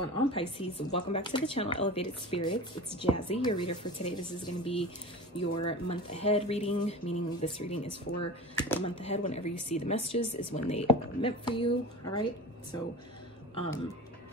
going on, Pisces? Welcome back to the channel, Elevated Spirits. It's Jazzy, your reader for today. This is going to be your month ahead reading, meaning this reading is for the month ahead. Whenever you see the messages is when they are meant for you. All right, so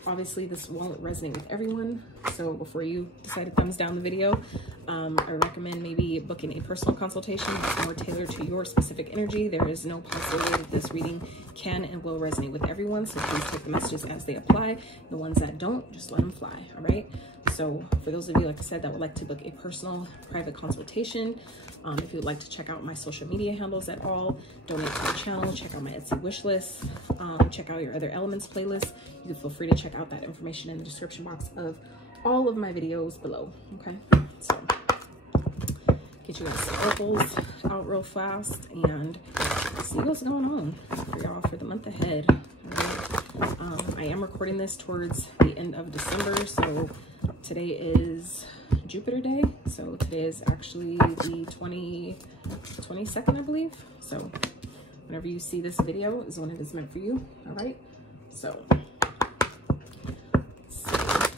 obviously this won't resonate with everyone, so before you decide to thumbs down the video, I recommend maybe booking a personal consultation that's more tailored to your specific energy. There is no possibility that this reading can and will resonate with everyone, so please take the messages as they apply. The ones that don't, just let them fly. All right, so for those of you, like I said, that would like to book a personal private consultation, if you would like to check out my social media handles at all, donate to the channel, check out my Etsy wish list, check out your other elements playlist, you can feel free to check out that information in the description box of all of my videos below. Okay, so get you guys some oracles out real fast and see what's going on for y'all for the month ahead. I am recording this towards the end of December, so today is Jupiter Day, so today is actually the 22nd, I believe. So whenever you see this video is when it is meant for you. All right, so let's see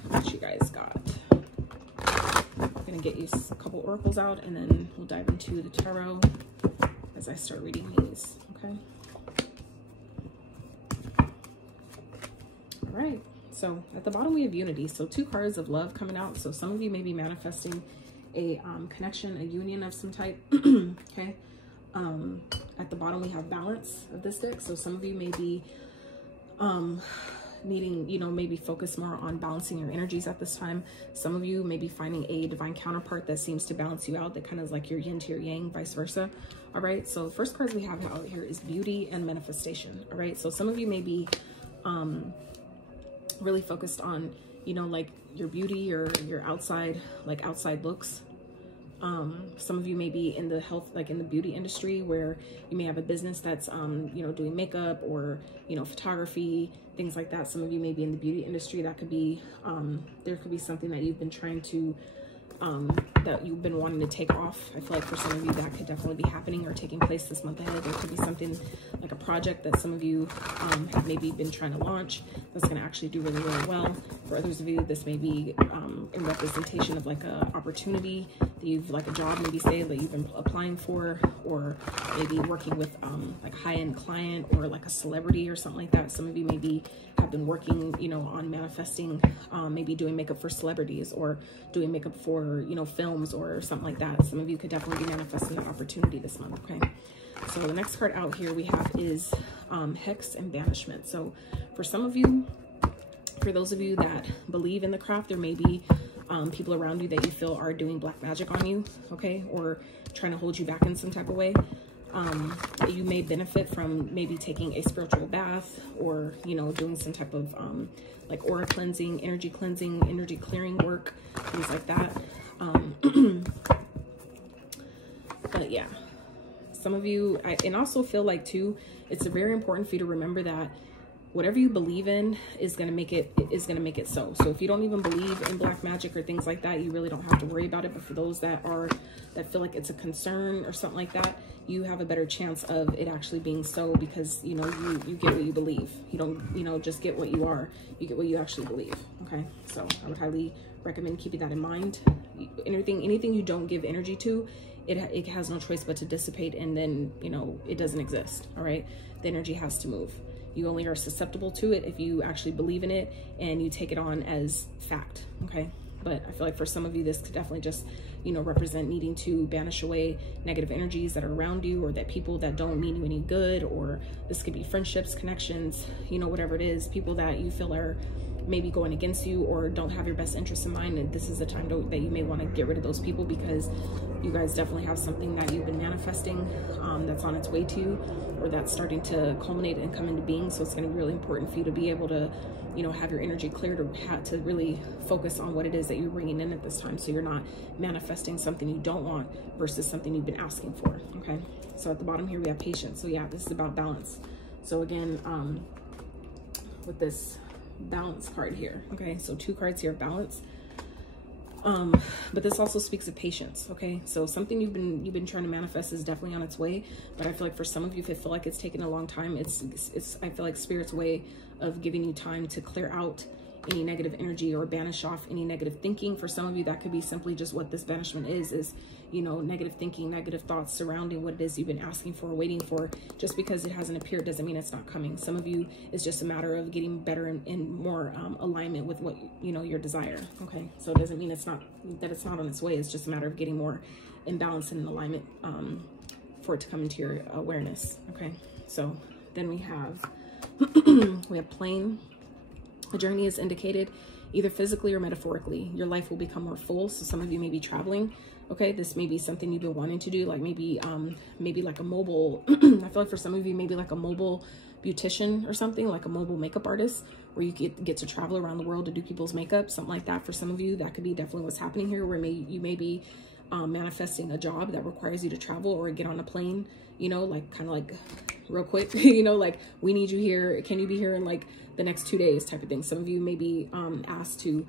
what you guys got. I'm gonna get you a couple oracles out and then we'll dive into the tarot as I start reading these. Okay, all right, so at the bottom we have unity, so two cards of love coming out. So some of you may be manifesting a connection, a union of some type. Okay, at the bottom we have balance of this deck, so some of you may be needing, you know, maybe focus more on balancing your energies at this time. Some of you may be finding a divine counterpart that seems to balance you out, that kind of like your yin to your yang, vice versa. All right, so the first cards we have out here is beauty and manifestation. All right, so some of you may be really focused on, you know, like your beauty or your outside, like outside looks. Some of you may be in the health, like in the beauty industry, where you may have a business that's, you know, doing makeup or, you know, photography, things like that. Some of you may be in the beauty industry. That could be, there could be something that you've been trying to, that you've been wanting to take off. I feel like for some of you that could definitely be happening or taking place this month ahead. There could be something like a project that some of you have maybe been trying to launch that's going to actually do really, really well. For others of you, this may be in representation of like a opportunity that you've, like a job, maybe say that you've been applying for, or maybe working with like high-end client or like a celebrity or something like that. Some of you maybe have been working, you know, on manifesting, maybe doing makeup for celebrities or doing makeup for, you know, films or something like that. Some of you could definitely be manifesting that opportunity this month. Okay, so the next card out here we have is hex and banishment. So for some of you, for those of you that believe in the craft, there may be people around you that you feel are doing black magic on you, okay, or trying to hold you back in some type of way. You may benefit from maybe taking a spiritual bath, or, you know, doing some type of like aura cleansing, energy clearing work, things like that. But yeah, some of you, and also feel like too, it's very important for you to remember that whatever you believe in is going to make it so. So if you don't even believe in black magic or things like that, you really don't have to worry about it. But for those that feel like it's a concern or something like that, you have a better chance of it actually being so, because, you know, you get what you believe. You don't, you know, just get what you are, you get what you actually believe. Okay, so I would highly recommend keeping that in mind. Anything you don't give energy to, it has no choice but to dissipate, and then, you know, it doesn't exist. All right, the energy has to move. You only are susceptible to it if you actually believe in it and you take it on as fact. Okay, but I feel like for some of you, this could definitely just, you know, represent needing to banish away negative energies that are around you, or that people that don't mean you any good, or this could be friendships, connections, you know, whatever it is, people that you feel are maybe going against you or don't have your best interests in mind. And this is the time that you may want to get rid of those people, because you guys definitely have something that you've been manifesting that's on its way to you, or that's starting to culminate and come into being. So it's going to be really important for you to be able to, you know, have your energy cleared, or to really focus on what it is that you're bringing in at this time, so you're not manifesting something you don't want versus something you've been asking for. Okay, so at the bottom here we have patience. So yeah, this is about balance. So again, with this balance card here, okay, so two cards here, balance, but this also speaks of patience. Okay, so something you've been trying to manifest is definitely on its way, but I feel like for some of you, if it feel like it's taken a long time, it's I feel like Spirit's way of giving you time to clear out any negative energy or banish off any negative thinking. For some of you, that could be simply just what this banishment is, you know, negative thinking, negative thoughts surrounding what it is you've been asking for, waiting for. Just because it hasn't appeared doesn't mean it's not coming. Some of you, it's just a matter of getting better and more alignment with what, you know, your desire. Okay, so it doesn't mean it's not, that it's not on its way. It's just a matter of getting more in balance and in alignment for it to come into your awareness. Okay, so then we have we have plane. The journey is indicated either physically or metaphorically. Your life will become more full. So some of you may be traveling. Okay, this may be something you've been wanting to do, like maybe like a mobile, I feel like for some of you, maybe like a mobile beautician or something, like a mobile makeup artist, where you get to travel around the world to do people's makeup, something like that. For some of you, that could be definitely what's happening here, where you may be manifesting a job that requires you to travel or get on a plane, you know, like kind of like real quick, you know, like we need you here. Can you be here in like the next 2 days type of thing? Some of you may be asked to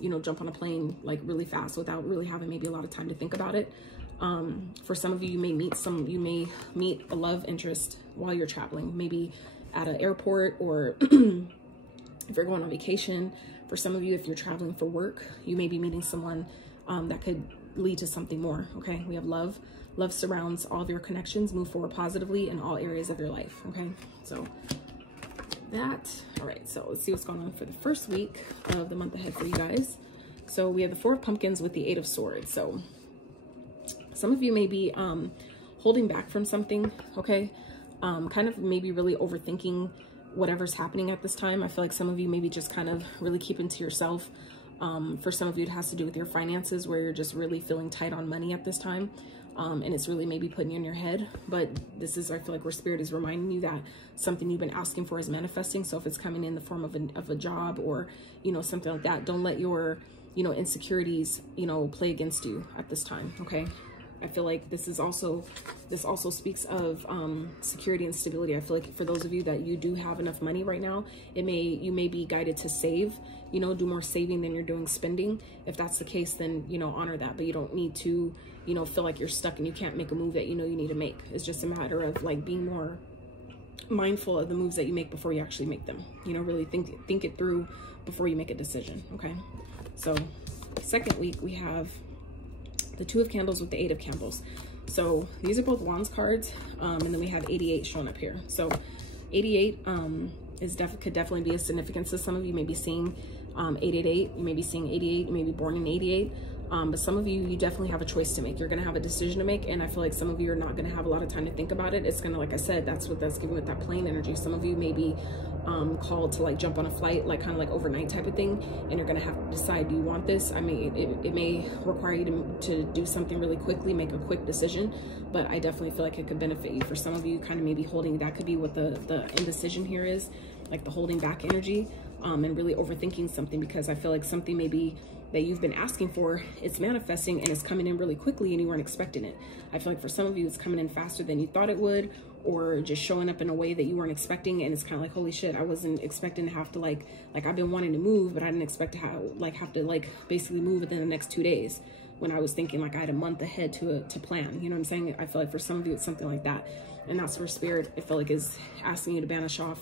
you know, jump on a plane like really fast without really having maybe a lot of time to think about it. For some of you, you may meet a love interest while you're traveling, maybe at an airport, or if you're going on vacation. For some of you, if you're traveling for work, you may be meeting someone that could lead to something more. Okay, we have love. Love surrounds all of your connections. Move forward positively in all areas of your life. Okay, so that, all right, so let's see what's going on for the first week of the month ahead for you guys. So we have the 4 of Pumpkins with the 8 of Swords. So some of you may be holding back from something. Okay, kind of maybe really overthinking whatever's happening at this time. I feel like some of you maybe just kind of really keeping to yourself. For some of you, it has to do with your finances, where you're just really feeling tight on money at this time. And it's really maybe putting you in your head. But this is, I feel like, where Spirit is reminding you that something you've been asking for is manifesting. So if it's coming in the form of a job, or, you know, something like that, don't let your, you know, insecurities, you know, play against you at this time. Okay, I feel like this also speaks of security and stability. I feel like for those of you that you do have enough money right now, you may be guided to save, you know, do more saving than you're doing spending. If that's the case, then, you know, honor that. But you don't need to, you know, feel like you're stuck and you can't make a move that you know you need to make. It's just a matter of like being more mindful of the moves that you make before you actually make them. You know, really think it through before you make a decision. Okay, so second week we have the 2 of Candles with the 8 of Candles. So these are both Wands cards, and then we have 88 shown up here. So 88 could definitely be a significance to some of you. May be seeing 888, you may be seeing 88, you may be born in 88. But some of you definitely have a choice to make. You're going to have a decision to make. And I feel like some of you are not going to have a lot of time to think about it. It's going to, like I said, that's giving with that plane energy. Some of you may be called to like jump on a flight, like kind of like overnight type of thing. And you're going to have to decide, do you want this? I mean, it may require you to do something really quickly, make a quick decision. But I definitely feel like it could benefit you. For some of you, kind of maybe holding, that could be what the indecision here is, like the holding back energy, and really overthinking something, because I feel like something maybe that you've been asking for, it's manifesting and it's coming in really quickly and you weren't expecting it. I feel like for some of you, it's coming in faster than you thought it would, or just showing up in a way that you weren't expecting. And it's kind of like, holy shit, I wasn't expecting to have to like I've been wanting to move, but I didn't expect to have to basically move within the next 2 days, when I was thinking like I had a month ahead to plan. You know what I'm saying? I feel like for some of you, it's something like that. And that's where Spirit, I feel like, is asking you to banish off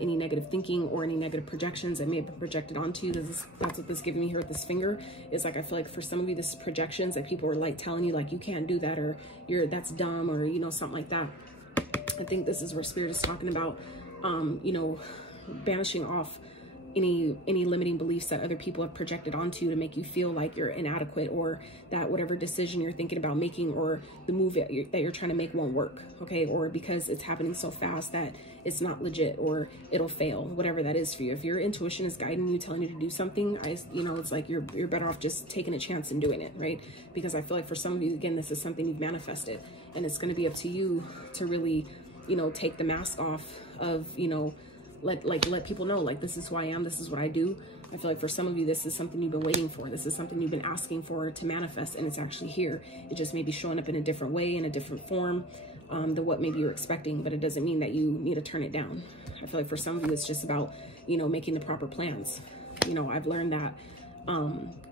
any negative thinking or any negative projections that may have been projected onto you. That's what this is giving me here with this finger, is like, I feel like for some of you, this is projections that people are like telling you like you can't do that, or that's dumb, or, you know, something like that. I think this is where Spirit is talking about, you know, banishing off any limiting beliefs that other people have projected onto you to make you feel like you're inadequate, or that whatever decision you're thinking about making, or the move that you're trying to make won't work. Okay, or because it's happening so fast that it's not legit, or it'll fail, whatever that is for you. If your intuition is guiding you, telling you to do something, you know, it's like you're better off just taking a chance and doing it, right? Because I feel like for some of you, again, this is something you've manifested, and it's going to be up to you to really, you know, take the mask off of, you know, let people know, like, this is who I am, this is what I do. I feel like for some of you, this is something you've been waiting for. This is something you've been asking for to manifest, and it's actually here. It just may be showing up in a different way, in a different form than what maybe you're expecting, but it doesn't mean that you need to turn it down. I feel like for some of you, it's just about, you know, making the proper plans. You know, I've learned that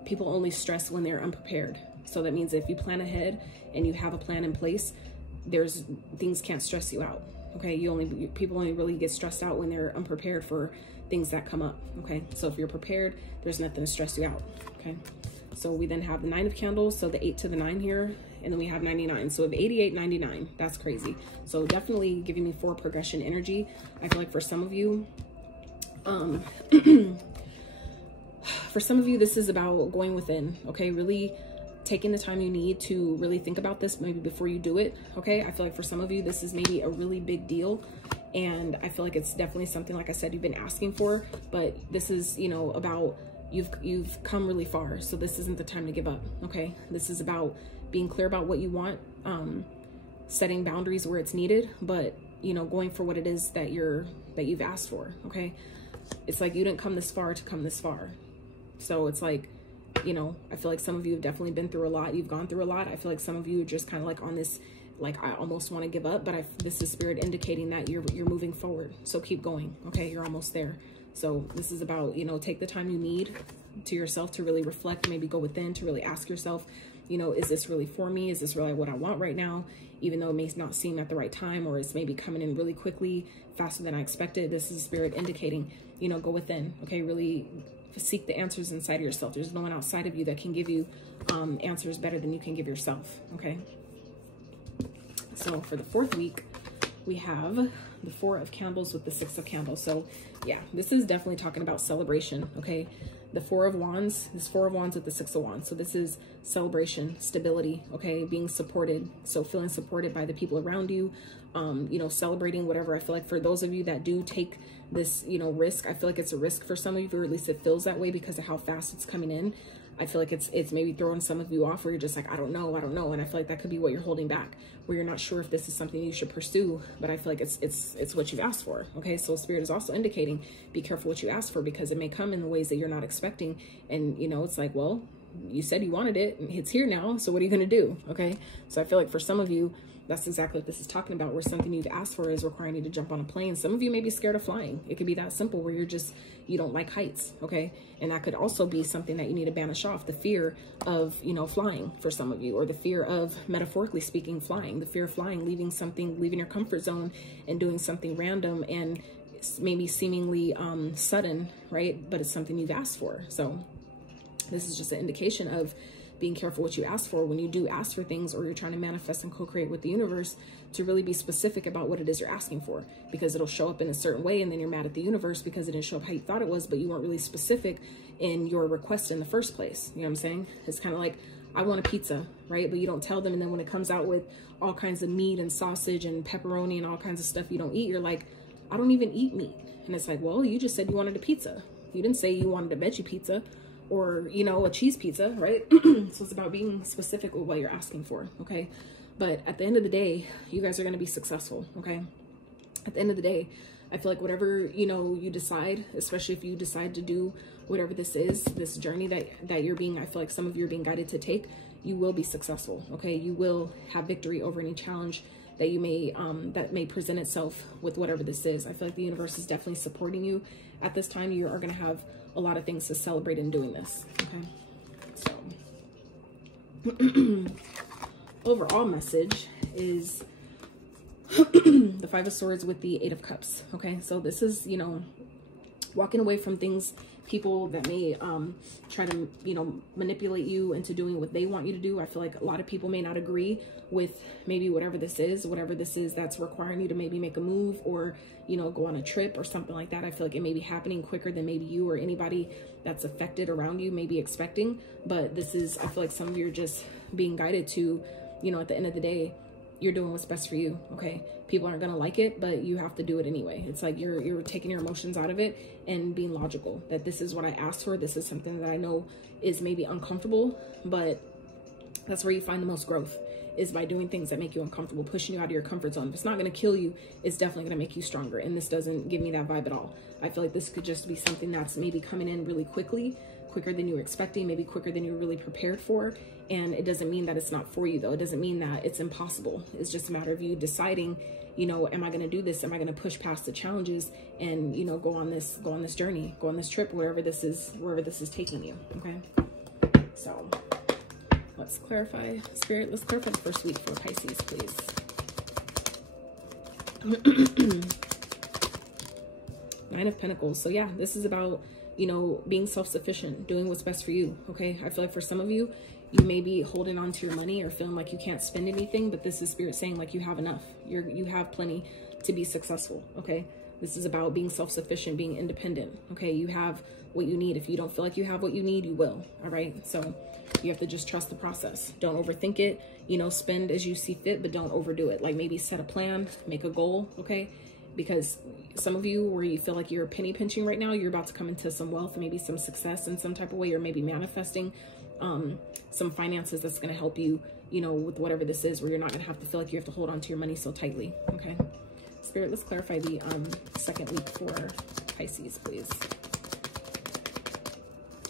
people only stress when they're unprepared. So that means if you plan ahead and you have a plan in place, things can't stress you out. Okay, people only really get stressed out when they're unprepared for things that come up, okay? So if you're prepared, there's nothing to stress you out, okay? So we then have the 9 of candles, so the 8 to the 9 here, and then we have 99. So we have 88, 99, that's crazy. So definitely giving me 4 progression energy. I feel like for some of you, this is about going within, okay? Really taking the time you need to really think about this maybe before you do it, okay? I feel like for some of you, this is maybe a really big deal. And I feel like it's definitely something, like I said, you've been asking for, but this is, you know, about you've come really far. So this isn't the time to give up, okay? This is about being clear about what you want, setting boundaries where it's needed, but, you know, going for what it is that you've asked for, okay? It's like you didn't come this far to come this far. So it's like, you know, I feel like some of you have definitely been through a lot. You've gone through a lot. I feel like some of you are just kind of like on this, like, I almost want to give up, but this is spirit indicating that you're moving forward. So keep going, okay? You're almost there. So this is about, you know, take the time you need to yourself to really reflect, maybe go within to really ask yourself, you know, is this really for me? Is this really what I want right now? Even though it may not seem at the right time, or it's maybe coming in really quickly, faster than I expected. This is spirit indicating, you know, go within, okay? Really seek the answers inside of yourself. There's no one outside of you that can give you answers better than you can give yourself, okay? So for the 4th week, we have the 4 of candles with the 6 of candles. So yeah, this is definitely talking about celebration, okay? The 4 of wands, this 4 of wands with the 6 of wands. So this is celebration, stability, okay? Being supported. So feeling supported by the people around you, you know, celebrating whatever. I feel like for those of you that do take this, you know, risk, I feel like it's a risk for some of you, or at least it feels that way because of how fast it's coming in. I feel like it's maybe throwing some of you off where you're just like, I don't know. And I feel like that could be what you're holding back, where you're not sure if this is something you should pursue, but I feel like it's what you've asked for. Okay. So spirit is also indicating, be careful what you ask for, because it may come in the ways that you're not expecting. And you know, it's like, well, you said you wanted it and it's here now. So what are you going to do? Okay. So I feel like for some of you, that's exactly what this is talking about, where something you've asked for is requiring you to jump on a plane. Some of you may be scared of flying. It could be that simple, where you don't like heights, okay? And that could also be something that you need to banish off, the fear of, you know, flying for some of you, or the fear of, metaphorically speaking, flying, the fear of flying, leaving your comfort zone and doing something random and maybe seemingly sudden, right? But it's something you've asked for. So this is just an indication of being careful what you ask for when you do ask for things, or you're trying to manifest and co-create with the universe, to really be specific about what it is you're asking for, because it'll show up in a certain way and then you're mad at the universe because it didn't show up how you thought it was, but you weren't really specific in your request in the first place. You know what I'm saying? It's kind of like, I want a pizza, right? But you don't tell them, and then when it comes out with all kinds of meat and sausage and pepperoni and all kinds of stuff you don't eat, you're like, I don't even eat meat. And it's like, well, you just said you wanted a pizza. You didn't say you wanted a veggie pizza, or, you know, a cheese pizza, right? So it's about being specific with what you're asking for, okay? But at the end of the day, you guys are going to be successful, okay? At the end of the day, I feel like whatever, you know, you decide, especially if you decide to do whatever this is, this journey that you're being, I feel like some of you are being guided to take, you will be successful, okay? You will have victory over any challenge that you may, that may present itself with whatever this is. I feel like the universe is definitely supporting you. At this time, you are going to have a lot of things to celebrate in doing this, okay? So overall message is the 5 of Swords with the 8 of Cups, okay? So this is, you know, walking away from things, people that may try to, you know, manipulate you into doing what they want you to do. I feel like a lot of people may not agree with maybe whatever this is that's requiring you to maybe make a move, or, you know, go on a trip or something like that. I feel like it may be happening quicker than maybe you or anybody that's affected around you may be expecting. But this is, I feel like some of you are just being guided to, you know, at the end of the day, you're doing what's best for you, okay? People aren't gonna like it, but you have to do it anyway. It's like you're taking your emotions out of it and being logical, that this is what I asked for. This is something that I know is maybe uncomfortable, but that's where you find the most growth, is by doing things that make you uncomfortable, pushing you out of your comfort zone. If it's not gonna kill you, it's definitely gonna make you stronger. And this doesn't give me that vibe at all. I feel like this could just be something that's maybe coming in really quickly, quicker than you were expecting, maybe quicker than you were really prepared for. And it doesn't mean that it's not for you, though. It doesn't mean that it's impossible. It's just a matter of you deciding, you know, am I going to do this? Am I going to push past the challenges and, you know, go on this journey, go on this trip, wherever this is taking you. Okay. So let's clarify, Spirit. Let's clarify the first week for Pisces, please. 9 Nine of Pentacles. So yeah, this is about, you know, being self-sufficient, doing what's best for you. Okay. I feel like for some of you, you may be holding on to your money or feeling like you can't spend anything, but this is Spirit saying like you have enough. You have plenty to be successful. Okay. This is about being self-sufficient, being independent. Okay. You have what you need. If you don't feel like you have what you need, you will. All right. So you have to just trust the process. Don't overthink it, you know, spend as you see fit, but don't overdo it. Like maybe set a plan, make a goal. Okay. Because some of you where you feel like you're penny pinching right now, you're about to come into some wealth, maybe some success in some type of way, or maybe manifesting some finances that's going to help you, you know, with whatever this is, where you're not going to have to feel like you have to hold on to your money so tightly. Okay. Spirit, let's clarify the second week for Pisces, please.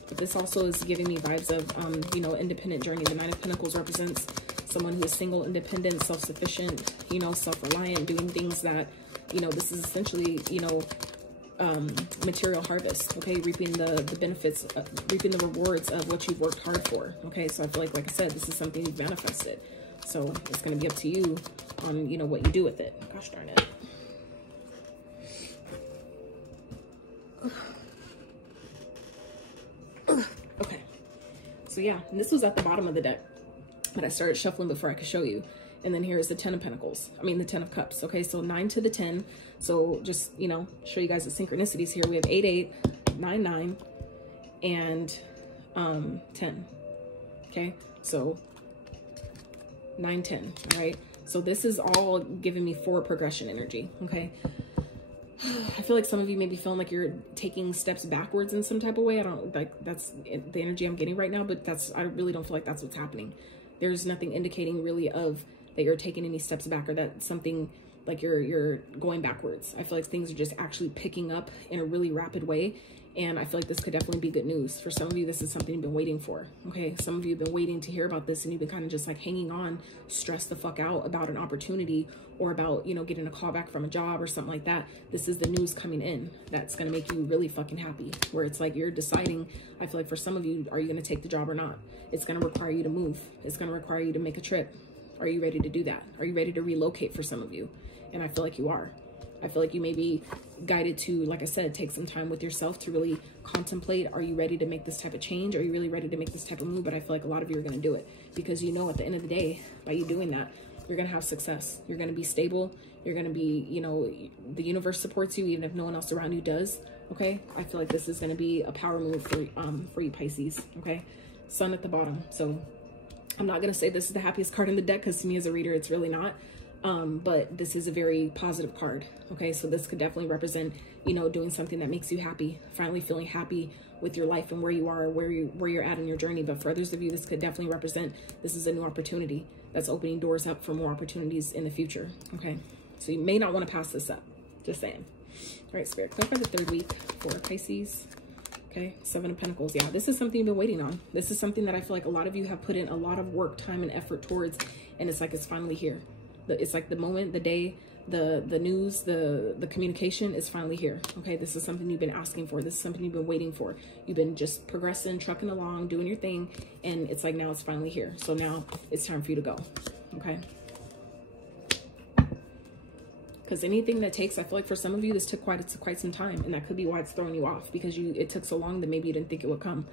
But this also is giving me vibes of, you know, independent journey. The Nine of Pentacles represents someone who is single, independent, self-sufficient, you know, self-reliant, doing things that, you know, this is essentially, you know, material harvest. Okay. Reaping the benefits, reaping the rewards of what you've worked hard for. Okay. So I feel like I said, this is something you've manifested. So it's going to be up to you on, you know, what you do with it. Gosh darn it. Okay. So yeah, and this was at the bottom of the deck, but I started shuffling before I could show you. And then here is the 10 of Pentacles. I mean, the 10 of Cups. Okay, so 9 to the 10. So just, you know, show you guys the synchronicities here. We have 8, 8, 9, 9, and 10. Okay, so 9, 10. All right. So this is all giving me forward progression energy. Okay. I feel like some of you may be feeling like you're taking steps backwards in some type of way. I don't like, that's the energy I'm getting right now, but I really don't feel like that's what's happening. There's nothing indicating really of that you're taking any steps back, or that something like you're going backwards. I feel like things are just actually picking up in a really rapid way. And I feel like this could definitely be good news. For some of you, this is something you've been waiting for. Okay. Some of you have been waiting to hear about this, and you've been kind of just like hanging on, stressed the fuck out about an opportunity, or about, you know, getting a call back from a job or something like that. This is the news coming in that's going to make you really fucking happy, where it's like you're deciding. I feel like for some of you, are you going to take the job or not? It's going to require you to move. It's going to require you to make a trip. Are you ready to do that? Are you ready to relocate for some of you? And I feel like you are. I feel like you may be guided to, like I said, take some time with yourself to really contemplate. Are you ready to make this type of change? Are you really ready to make this type of move? But I feel like a lot of you are going to do it, because you know at the end of the day, by you doing that, you're going to have success. You're going to be stable. You're going to be, you know, the universe supports you even if no one else around you does. Okay. I feel like this is going to be a power move for you Pisces. Okay. Sun at the bottom. So I'm not going to say this is the happiest card in the deck, because to me as a reader, it's really not. But this is a very positive card. Okay. So this could definitely represent, you know, doing something that makes you happy, finally feeling happy with your life and where you are, where you're at in your journey. But for others of you, this could definitely represent, this is a new opportunity that's opening doors up for more opportunities in the future. Okay. So you may not want to pass this up. Just saying. All right, Spirit, clarify the third week for Pisces. Okay. 7 of Pentacles. Yeah. This is something you've been waiting on. This is something that I feel like a lot of you have put in a lot of work, time, and effort towards, and it's like, it's finally here. It's like the moment, the day, the news, the communication is finally here. Okay. This is something you've been asking for. This is something you've been waiting for. You've been just progressing, trucking along, doing your thing. And it's like, now it's finally here. So now it's time for you to go. Okay. Because anything that takes, I feel like for some of you, this took quite some time, and that could be why it's throwing you off, because it took so long that maybe you didn't think it would come.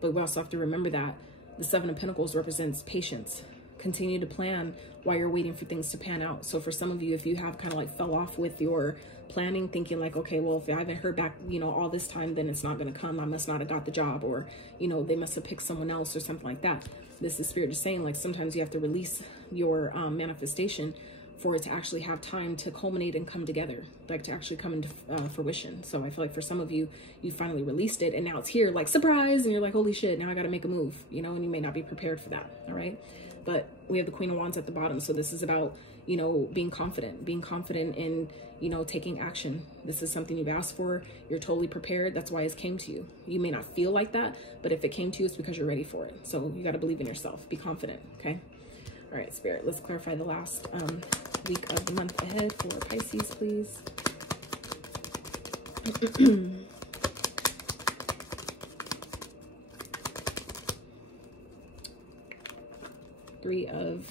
But we also have to remember that the 7 of Pentacles represents patience. Continue to plan while you're waiting for things to pan out. So for some of you, if you have kind of like fell off with your planning, thinking like, okay, well, if I haven't heard back, you know, all this time, then it's not going to come. I must not have got the job, or, you know, they must have picked someone else or something like that. This is Spirit just saying, like, sometimes you have to release your manifestation for it to actually have time to culminate and come together, like to actually come into fruition. So I feel like for some of you, you finally released it, and now it's here, like, surprise, and you're like, holy shit, now I got to make a move, you know, and you may not be prepared for that. All right. But we have the Queen of Wands at the bottom. So this is about, you know, being confident in, you know, taking action. This is something you've asked for. You're totally prepared. That's why it came to you. You may not feel like that, but if it came to you, it's because you're ready for it. So you got to believe in yourself. Be confident. Okay. All right, Spirit, let's clarify the last week of the month ahead for Pisces, please. Three of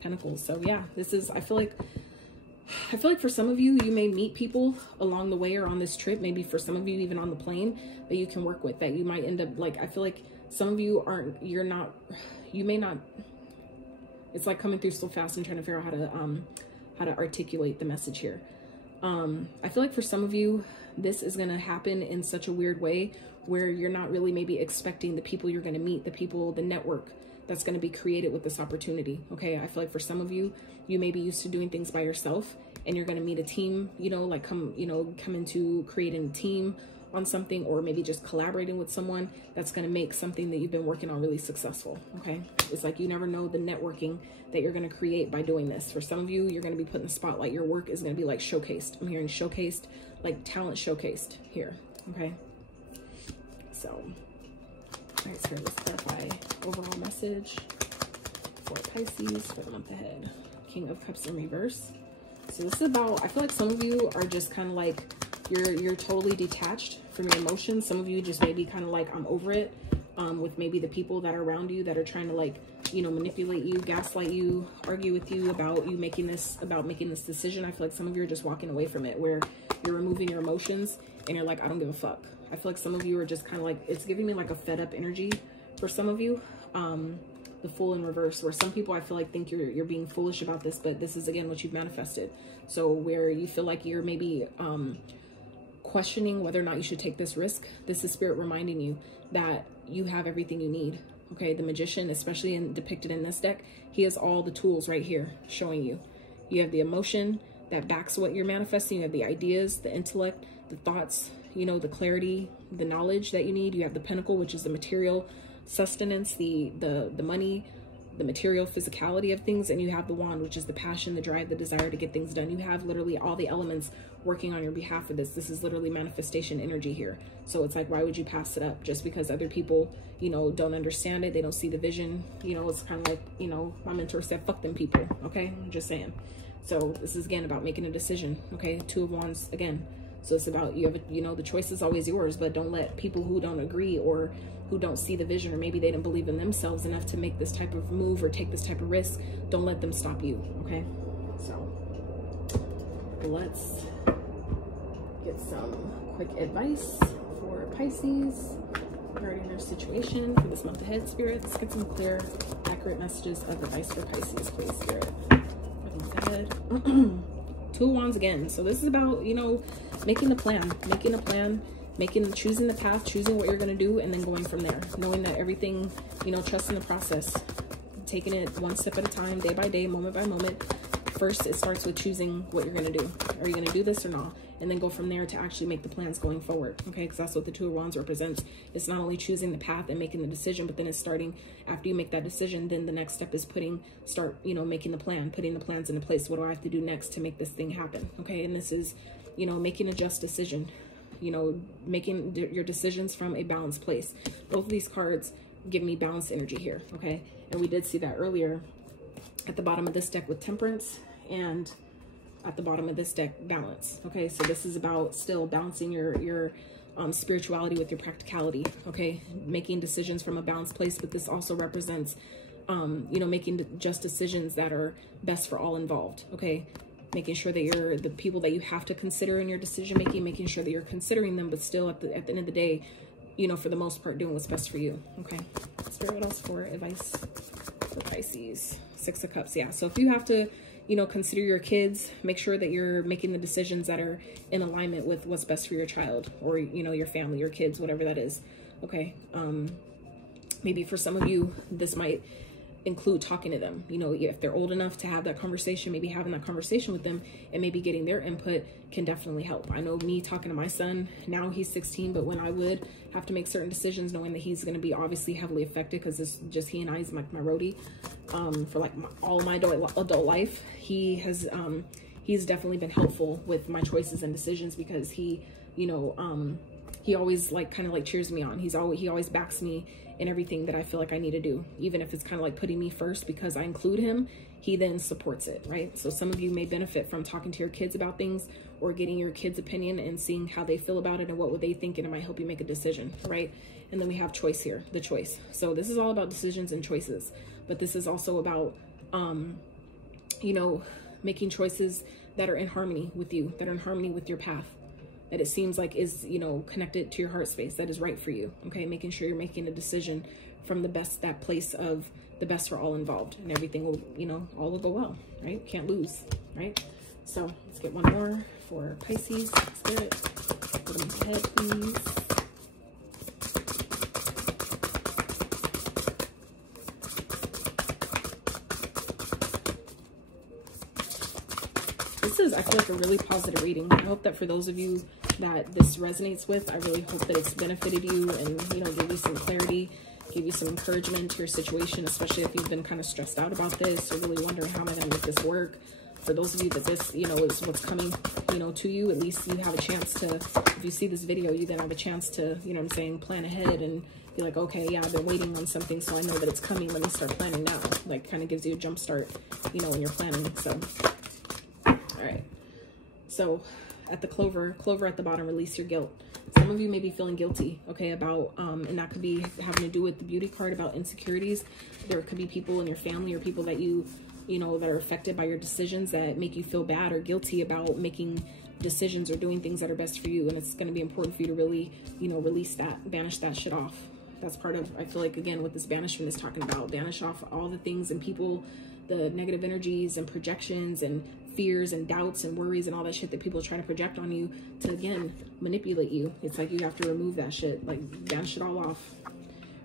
Pentacles. So yeah, this is, I feel like I feel like for some of you, you may meet people along the way or on this trip, maybe for some of you even on the plane, that you can work with, that you might end up like, I feel like some of you aren't, you may not, it's like coming through so fast and trying to figure out how to articulate the message here. I feel like for some of you, this is going to happen in such a weird way where you're not really maybe expecting the people you're going to meet, the network that's going to be created with this opportunity. Okay. I feel like for some of you, you may be used to doing things by yourself and you're going to meet a team, like come into creating a team on something, or maybe just collaborating with someone that's going to make something that you've been working on really successful. Okay. It's like, you never know the networking that you're going to create by doing this. For some of you, you're going to be put in the spotlight. Your work is going to be like showcased. I'm hearing showcased, like talent showcased here. Okay. So, all right, so let's clarify overall message for Pisces for the month ahead. King of Cups in reverse. So this is about, I feel like some of you are just kind of like, you're totally detached from your emotions. Some of you just maybe kind of like, I'm over it, with maybe the people that are around you that are trying to like, manipulate you, gaslight you, argue with you about making this decision. I feel like some of you are just walking away from it, where you're removing your emotions and you're like, I don't give a fuck. I feel like some of you are just kind of like, it's giving me like a fed up energy for some of you. The Fool in reverse, where some people I feel like think you're being foolish about this, but this is again what you've manifested. So where you feel like you're maybe questioning whether or not you should take this risk. This is Spirit reminding you that you have everything you need. Okay, the Magician, especially depicted in this deck, he has all the tools right here showing you. You have the emotion that backs what you're manifesting. You have the ideas, the intellect, the thoughts, the clarity, the knowledge that you need. You have the Pentacle, which is the material sustenance, the money, the material physicality of things, and you have the Wand, which is the passion, the drive, the desire to get things done. You have literally all the elements working on your behalf for this. This is literally manifestation energy here. So it's like, why would you pass it up just because other people, don't understand it? They don't see the vision. It's kind of like, my mentor said, fuck them people. Okay, I'm just saying. So this is again about making a decision. Okay, Two of Wands again. So it's about, you have, the choice is always yours, but don't let people who don't agree or who don't see the vision, or maybe they don't believe in themselves enough to make this type of move or take this type of risk, don't let them stop you. Okay, so let's get some quick advice for Pisces regarding their situation for this month ahead. Spirit, let's get some clear, accurate messages of advice for Pisces, please, Spirit, for the month ahead. Two of Wands again. So this is about, making a plan, choosing the path, choosing what you're going to do, and then going from there, knowing that everything, trusting the process, taking it one step at a time, day by day, moment by moment. First, it starts with choosing what you're going to do. Are you going to do this or not? And then go from there to actually make the plans going forward. Okay, because that's what the Two of Wands represents. It's not only choosing the path and making the decision, but then it's starting, after you make that decision, then the next step is making the plan, putting the plans into place. What do I have to do next to make this thing happen? Okay, and this is, making a just decision, making your decisions from a balanced place. Both of these cards give me balanced energy here. Okay, and we did see that earlier at the bottom of this deck with Temperance, and at the bottom of this deck, balance. Okay, so this is about still balancing your spirituality with your practicality. Okay, making decisions from a balanced place, but this also represents making just decisions that are best for all involved. Okay, making sure that you're the people that you have to consider in your decision making, making sure that you're considering them, but still at the end of the day, for the most part, doing what's best for you. Okay, Spirit, what else for advice for Pisces? Six of Cups. Yeah, so if you have to consider your kids, make sure that you're making the decisions that are in alignment with what's best for your child, or your family, your kids, whatever that is. Okay, maybe for some of you this might include talking to them, if they're old enough to have that conversation, maybe having that conversation with them and maybe getting their input can definitely help. I know me talking to my son, now he's 16, but when I would have to make certain decisions, knowing that he's going to be obviously heavily affected, because it's just he and I, is like my roadie for like all of my adult life. He's definitely been helpful with my choices and decisions, because he always kind of cheers me on. He always backs me in everything that I feel like I need to do, even if it's kind of like putting me first, because I include him, he then supports it, right? So some of you may benefit from talking to your kids about things, or getting your kids' opinion and seeing how they feel about it and what would they think, and it might help you make a decision, right? And then we have choice here, the choice. So this is all about decisions and choices, but this is also about, making choices that are in harmony with you, that are in harmony with your path, that it seems like is, you know, connected to your heart space, that is right for you. Okay, making sure you're making a decision from the best, that place of the best for all involved, and everything will, you know, all will go well, right? Can't lose, right? So let's get one more for Pisces. Spirit, put them ahead, please. This is, I feel like, a really positive reading. I hope that for those of you that this resonates with, I really hope that it's benefited you and, you know, give you some clarity, give you some encouragement to your situation, especially if you've been kind of stressed out about this or really wondering, how am I going to make this work? For those of you that this, you know, is what's coming, you know, to you, at least you have a chance to, if you see this video, you then have a chance to, you know what I'm saying, plan ahead and be like, okay, yeah, I've been waiting on something, so I know that it's coming. Let me start planning now. Like, kind of gives you a jump start, you know, when you're planning. So, all right. So at the clover at the bottom, release your guilt. Some of you may be feeling guilty, okay, about, and that could be having to do with the beauty card, about insecurities. There could be people in your family or people that you know, that are affected by your decisions that make you feel bad or guilty about making decisions or doing things that are best for you. And it's going to be important for you to really, you know, release that, banish that shit off. That's part of, I feel like, again, what this banishment is talking about. Banish off all the things and people, the negative energies and projections and fears and doubts and worries and all that shit that people try to project on you to, again, manipulate you. It's like you have to remove that shit, like banish it all off.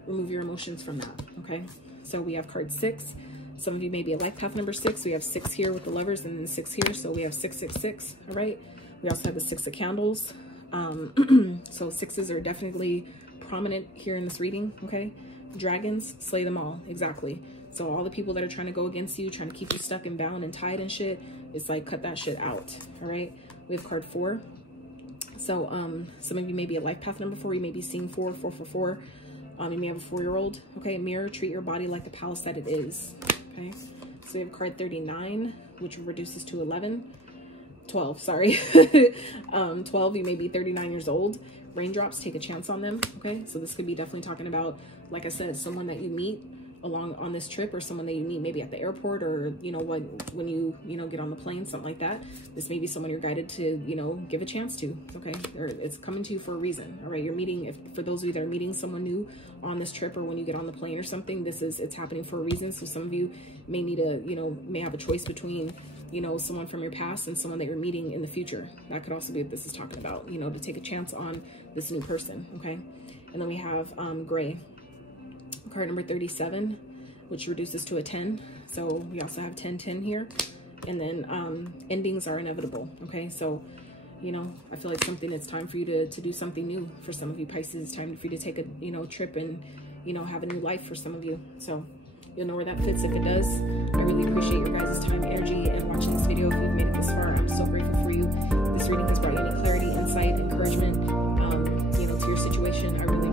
Remove your emotions from that, okay? So we have card 6. Some of you may be a life path number 6. We have 6 here with the Lovers and then 6 here. So we have 666, all right? We also have the 6 of Candles. So 6s are definitely prominent here in this reading, okay? Dragons, slay them all, exactly. So all the people that are trying to go against you, trying to keep you stuck and bound and tied and shit, it's like, cut that shit out, all right? We have card 4. So some of you may be a life path number 4. You may be seeing 4. You may have a 4-year-old, okay? Mirror, treat your body like the palace that it is, okay? So we have card 39, which reduces to 12, sorry. 12, you may be 39 years old. Raindrops, take a chance on them, okay? So this could be definitely talking about, like I said, someone that you meet along on this trip, or someone that you meet maybe at the airport, or, you know, when you know, get on the plane, something like that. This may be someone you're guided to, you know, give a chance to, okay? Or it's coming to you for a reason, all right? You're meeting, for those of you that are meeting someone new on this trip, or when you get on the plane or something, it's happening for a reason. So some of you may need a, you know, may have a choice between, you know, someone from your past and someone that you're meeting in the future. That could also be what this is talking about, you know, to take a chance on this new person, okay? And then we have gray, card number 37, which reduces to a 10. So we also have 10 here. And then endings are inevitable, okay? So, you know, I feel like it's time for you to do something new. For some of you Pisces, it's time for you to take a, you know, trip and, you know, have a new life for some of you. So you'll know where that fits if it does. I really appreciate your guys' time, energy, and watching this video. If you've made it this far, I'm so grateful for you. This reading has brought you any clarity, insight, encouragement, you know, to your situation. I really